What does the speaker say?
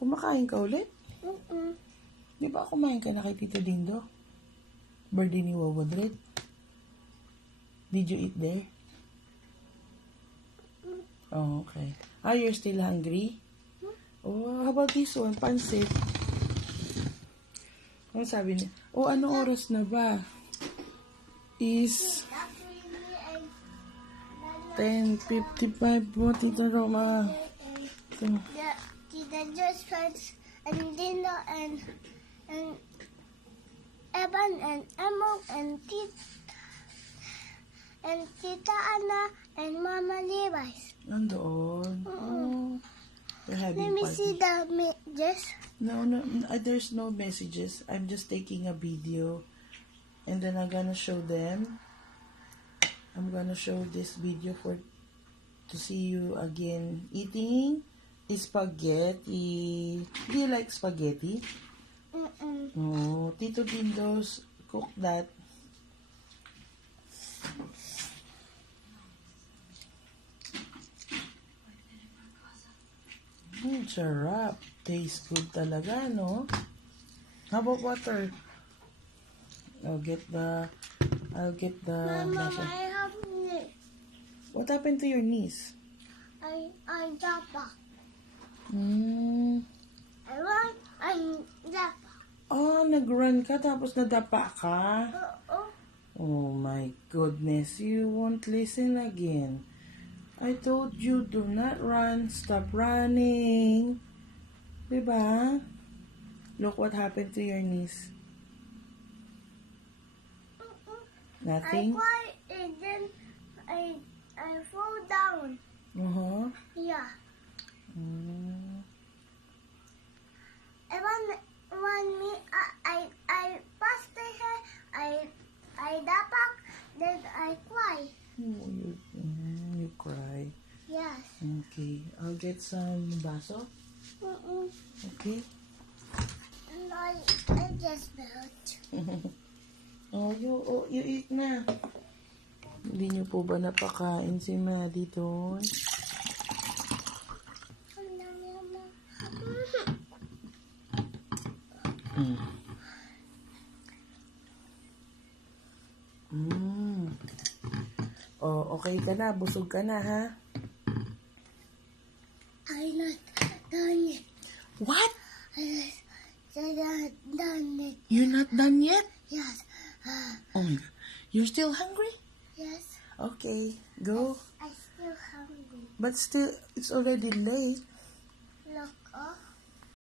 Kumakain ka ulit? Di ba kumain ka na kay Tito Dindo? Birthday ni Wawadred? Did you eat there? Oh, okay. Ah, you're still hungry? Oh, how about this one? Pansit. Ano sabi niya? Oh, ano oras na ba? Is 10:55 po, Tita Roma. So, The just friends and Dino and Evan and Emma and Tita Anna and Mama Levi's. nandoon. Oh, you're having Let me party. see the messages. No, there's no messages. I'm just taking a video. And then I'm gonna show them. I'm gonna show this video to see you again eating spaghetti. Do you like spaghetti? Oh, Tito Dindo's cook that. Sarap. Tastes good talaga, no? How about water? I'll get the Mama, mashed- I have it. What happened to your niece? I drop off. I drop off. Oh, nag-run ka tapos nadapa ka? Oh. Oh my goodness, you won't listen again. I told you, do not run, stop running. Diba? Look what happened to your niece. Nothing? I cried and then I fall down. Uh-huh. Yeah. Mm. And when me I passed the hair, I dapak, then I cry. Oh, you cry. Yes. Okay, I'll get some baso. Okay. And I just melt. You eat na. Hindi niyo po ba napakain si Maddie doon? Oh, okay ka na. Busog ka na, ha? I'm not done yet. What? I'm not done yet. You're not done yet? Yes. Oh my God. You're still hungry? Yes. Okay, go. I'm still hungry. But still, it's already late.